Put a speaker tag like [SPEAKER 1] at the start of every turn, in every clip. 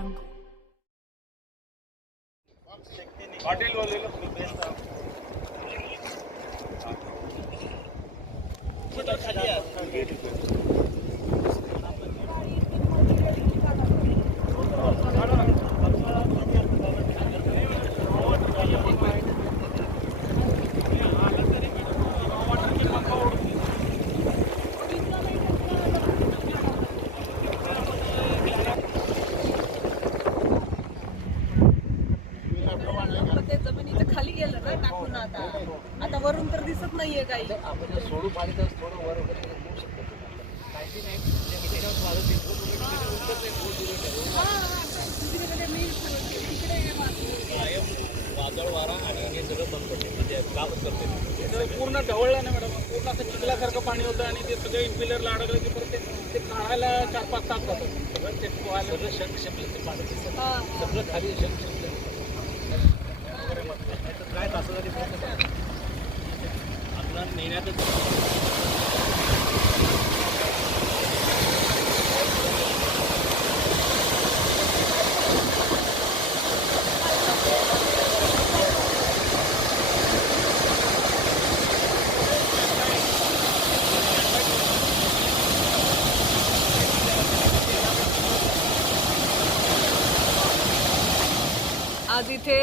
[SPEAKER 1] రంగు दिसत नाहीये काही
[SPEAKER 2] तर आपण जर सोडू पाणी तर थोडं वर वगैरे होऊ शकतं काळजी नाही म्हणजे मी त्याच्यावर माझं ते बोट वगैरे तिथे उतरत नाही, बोट दुरून ठेवलं.
[SPEAKER 1] हा, आता दुसरीकडे मी तिकडे हे मागवलं.
[SPEAKER 2] कायम वादळ वारा आणि हे सगळं बंद पडते म्हणजे कामच करते
[SPEAKER 3] पूर्ण ढवळलं ना मॅडम पूर्ण असं चिखलासारखं पाणी होतं आणि ते सगळे इम्पिलरला अडकलं की परत ते- ते काढायला चार पाच तास जातात
[SPEAKER 2] सगळं ते पोहायला सगळं शंख शिपलं ते पाणी दिसतं. सगळं खाली शंख शिपलं
[SPEAKER 1] आज इथे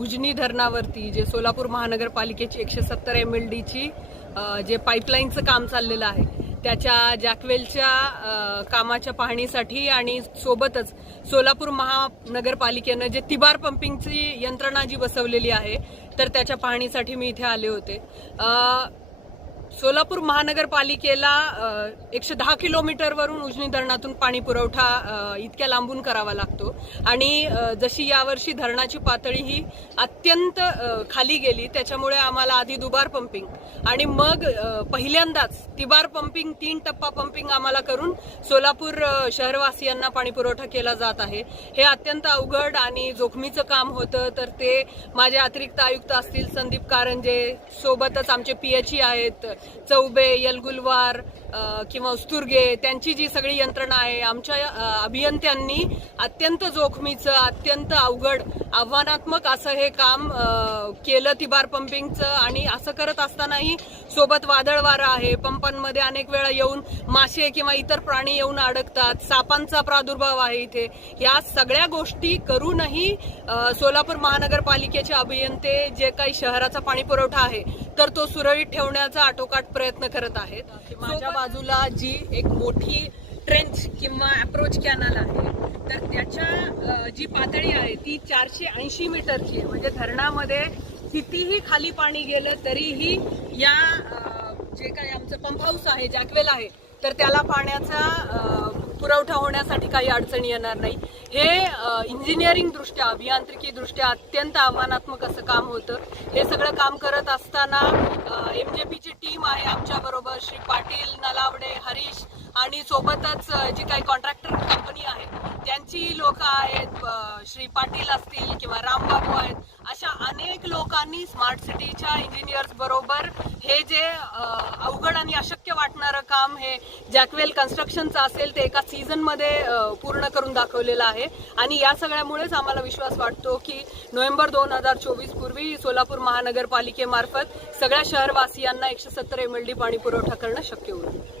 [SPEAKER 1] उजनी धरणावरती जे सोलापूर महानगरपालिकेची एकशे सत्तर एम एल डीची जे पाईपलाईनचं काम चाललेलं आहे त्याच्या जॅकवेलच्या कामाच्या पाहणीसाठी आणि सोबतच सोलापूर महानगरपालिकेनं जे तिबार पंपिंगची यंत्रणा जी बसवलेली आहे तर त्याच्या पाहणीसाठी मी इथे आले होते. सोलापूर महानगरपालिकेला एकशे दहा किलोमीटरवरून उजनी धरणातून पाणी पुरवठा इतक्या लांबून करावा लागतो. आणि जशी यावर्षी धरणाची पातळी ही अत्यंत खाली गेली त्याच्यामुळे आम्हाला आधी दुबार पंपिंग आणि मग पहिल्यांदाच तिबार पंपिंग तीन टप्पा पंपिंग आम्हाला करून सोलापूर शहरवासियांना पाणी पुरवठा केला जात आहे. हे अत्यंत अवघड आणि जोखमीचं काम होतं. तर ते माझे अतिरिक्त आयुक्त असतील संदीप कारंजे सोबतच आमचे पीएचई आहेत चौबे यलगुलवार किंवा उस्तुर्गे त्यांची जी सगळी यंत्रणा आहे आमच्या अभियंत्यांनी अत्यंत जोखमीचं अत्यंत अवघड आव्हानात्मक असं हे काम केलं तिबार पंपिंगचं आणि असं करत असतानाही सोबत वादळ वारा आहे. पंपांमध्ये अनेक वेळा येऊन मासे किंवा इतर प्राणी येऊन अडकतात. सापांचा प्रादुर्भाव आहे इथे. या सगळ्या गोष्टी करूनही सोलापूर महानगरपालिकेचे अभियंते जे काही शहराचा पाणी पुरवठा आहे तर तो सुरळीत ठेवण्याचा आटोकाट प्रयत्न करत आहेत. माझ्या बाजूला जी एक मोठी ट्रेंच किंवा अप्रोच कॅनल आहे तर त्याच्या जी पातळी आहे ती चारशे ऐंशी मीटरची आहे. म्हणजे धरणामध्ये कितीही खाली पाणी गेलं तरीही या जे काही आमचं पंप हाऊस आहे जॅकवेल आहे तर त्याला पाण्याचा पुरवठा होण्यासाठी काही अडचणी येणार नाही. हे इंजिनिअरिंग दृष्ट्या अभियांत्रिकी दृष्ट्या अत्यंत आव्हानात्मक असं काम होतं. हे सगळं काम करत असताना एम जे पीची टीम आहे आमच्या बरोबर श्री पाटील नलावडे हरीश आणि सोबतच जी काही कॉन्ट्रॅक्टर कंपनी आहे त्यांची लोक आहेत श्री पाटील असतील किंवा रामबाबू आहेत अशा अनेक लोकांनी स्मार्ट सिटीच्या इंजिनियर्स बरोबर हे जे अवघड आणि अशक्य वाटणारं काम हे जॅकवेल कन्स्ट्रक्शनचं असेल ते एका सीझनमध्ये पूर्ण करून दाखवलेलं आहे. आणि या सगळ्यामुळेच आम्हाला विश्वास वाटतो की नोव्हेंबर दोन हजार चोवीस पूर्वी सोलापूर महानगरपालिकेमार्फत सगळ्या शहरवासियांना एकशे सत्तर एम एल डी पाणी पुरवठा करणं शक्य होईल.